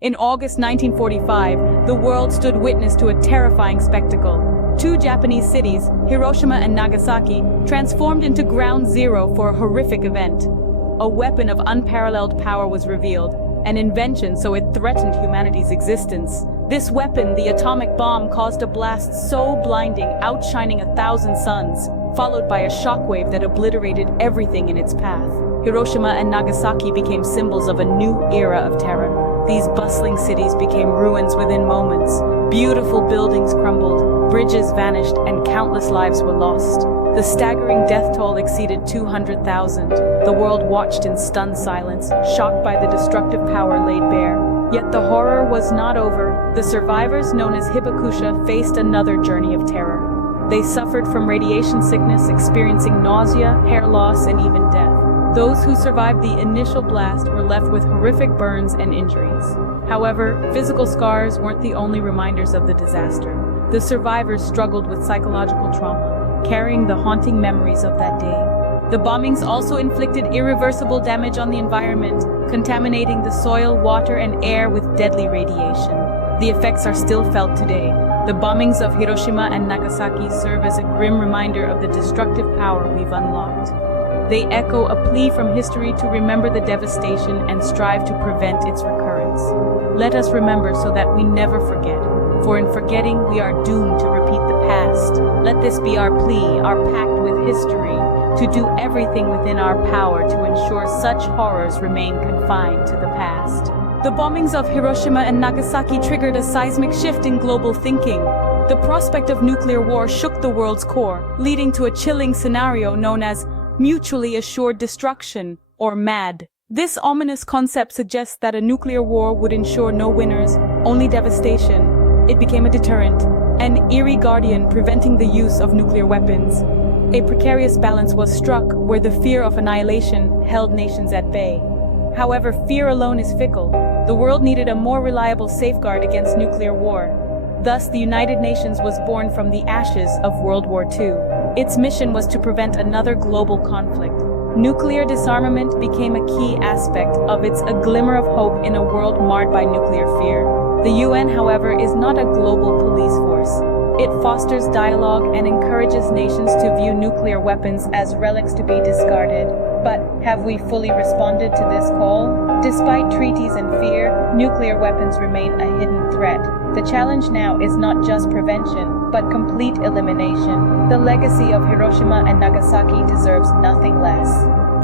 In August 1945, the world stood witness to a terrifying spectacle. Two Japanese cities, Hiroshima and Nagasaki, transformed into ground zero for a horrific event. A weapon of unparalleled power was revealed, an invention so it threatened humanity's existence. This weapon, the atomic bomb, caused a blast so blinding, outshining 1,000 suns, followed by a shockwave that obliterated everything in its path. Hiroshima and Nagasaki became symbols of a new era of terror. These bustling cities became ruins within moments. Beautiful buildings crumbled, bridges vanished, and countless lives were lost. The staggering death toll exceeded 200,000. The world watched in stunned silence, shocked by the destructive power laid bare. Yet the horror was not over. The survivors, known as Hibakusha, faced another journey of terror. They suffered from radiation sickness, experiencing nausea, hair loss, and even death. Those who survived the initial blast were left with horrific burns and injuries. However, physical scars weren't the only reminders of the disaster. The survivors struggled with psychological trauma, carrying the haunting memories of that day. The bombings also inflicted irreversible damage on the environment, contaminating the soil, water, and air with deadly radiation. The effects are still felt today. The bombings of Hiroshima and Nagasaki serve as a grim reminder of the destructive power we've unlocked. They echo a plea from history to remember the devastation and strive to prevent its recurrence. Let us remember so that we never forget, for in forgetting we are doomed to repeat the past. Let this be our plea, our pact with history, to do everything within our power to ensure such horrors remain confined to the past. The bombings of Hiroshima and Nagasaki triggered a seismic shift in global thinking. The prospect of nuclear war shook the world's core, leading to a chilling scenario known as mutually assured destruction, or MAD. This ominous concept suggests that a nuclear war would ensure no winners, only devastation. It became a deterrent, an eerie guardian preventing the use of nuclear weapons. A precarious balance was struck where the fear of annihilation held nations at bay. However, fear alone is fickle. The world needed a more reliable safeguard against nuclear war. Thus, the United Nations was born from the ashes of World War II. Its mission was to prevent another global conflict. Nuclear disarmament became a key aspect of its a glimmer of hope in a world marred by nuclear fear. The UN, however, is not a global police force. It fosters dialogue and encourages nations to view nuclear weapons as relics to be discarded. But have we fully responded to this call? Despite treaties and fear, nuclear weapons remain a hidden threat. The challenge now is not just prevention, but complete elimination. The legacy of Hiroshima and Nagasaki deserves nothing less.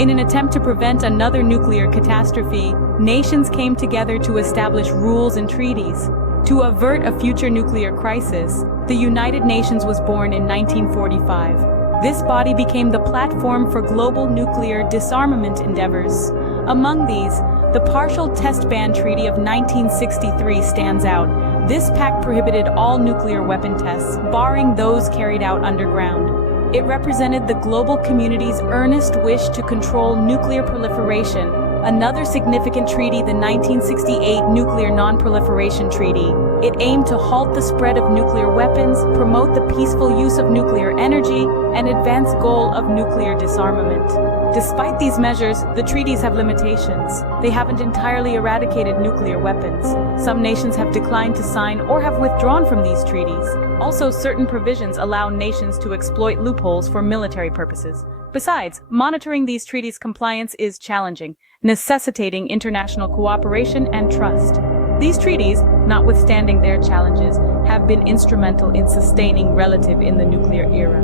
In an attempt to prevent another nuclear catastrophe, nations came together to establish rules and treaties. To avert a future nuclear crisis, the United Nations was born in 1945. This body became the platform for global nuclear disarmament endeavors. Among these, the Partial Test Ban Treaty of 1963 stands out. This pact prohibited all nuclear weapon tests, barring those carried out underground. It represented the global community's earnest wish to control nuclear proliferation. Another significant treaty, the 1968 Nuclear Non-Proliferation Treaty. It aimed to halt the spread of nuclear weapons, promote the peaceful use of nuclear energy, and advance the goal of nuclear disarmament. Despite these measures, the treaties have limitations. They haven't entirely eradicated nuclear weapons. Some nations have declined to sign or have withdrawn from these treaties. Also, certain provisions allow nations to exploit loopholes for military purposes. Besides, monitoring these treaties' compliance is challenging, necessitating international cooperation and trust. These treaties, notwithstanding their challenges, have been instrumental in sustaining relative in the nuclear era.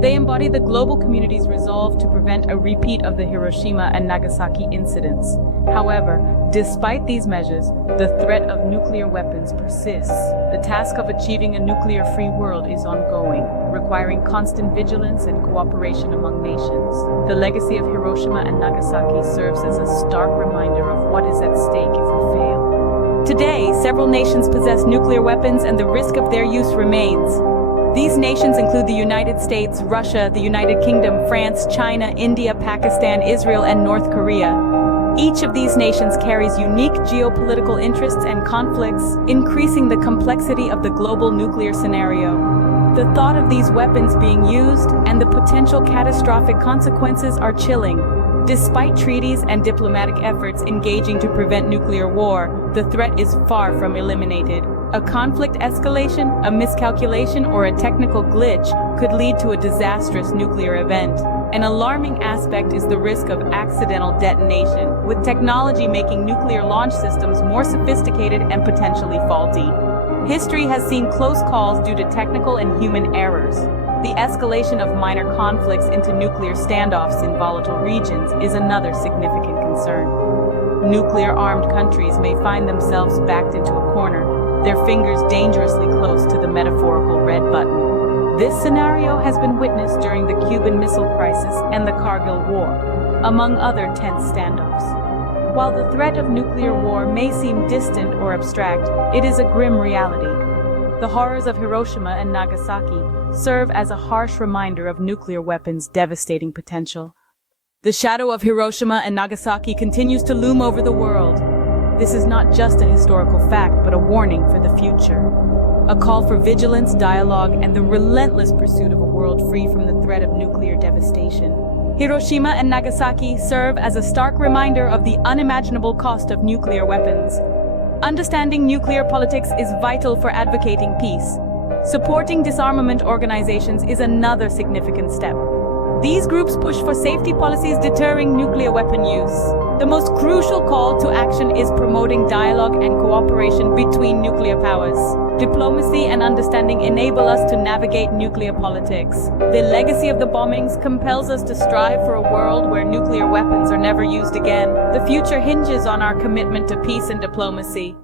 They embody the global community's resolve to prevent a repeat of the Hiroshima and Nagasaki incidents. However, despite these measures, the threat of nuclear weapons persists. The task of achieving a nuclear-free world is ongoing, requiring constant vigilance and cooperation among nations. The legacy of Hiroshima and Nagasaki serves as a stark reminder of what is at stake if we fail. Today, several nations possess nuclear weapons and the risk of their use remains. These nations include the United States, Russia, the United Kingdom, France, China, India, Pakistan, Israel, and North Korea. Each of these nations carries unique geopolitical interests and conflicts, increasing the complexity of the global nuclear scenario. The thought of these weapons being used and the potential catastrophic consequences are chilling. Despite treaties and diplomatic efforts engaging to prevent nuclear war, the threat is far from eliminated. A conflict escalation, a miscalculation, or a technical glitch could lead to a disastrous nuclear event. An alarming aspect is the risk of accidental detonation, with technology making nuclear launch systems more sophisticated and potentially faulty. History has seen close calls due to technical and human errors. The escalation of minor conflicts into nuclear standoffs in volatile regions is another significant concern. Nuclear-armed countries may find themselves backed into a corner, their fingers dangerously close to the metaphorical red button. This scenario has been witnessed during the Cuban Missile Crisis and the Kargil War, among other tense standoffs. While the threat of nuclear war may seem distant or abstract, it is a grim reality. The horrors of Hiroshima and Nagasaki serve as a harsh reminder of nuclear weapons' devastating potential. The shadow of Hiroshima and Nagasaki continues to loom over the world. This is not just a historical fact, but a warning for the future. A call for vigilance, dialogue, and the relentless pursuit of a world free from the threat of nuclear devastation. Hiroshima and Nagasaki serve as a stark reminder of the unimaginable cost of nuclear weapons. Understanding nuclear politics is vital for advocating peace. Supporting disarmament organizations is another significant step. These groups push for safety policies deterring nuclear weapon use. The most crucial call to action is promoting dialogue and cooperation between nuclear powers. Diplomacy and understanding enable us to navigate nuclear politics. The legacy of the bombings compels us to strive for a world where nuclear weapons are never used again. The future hinges on our commitment to peace and diplomacy.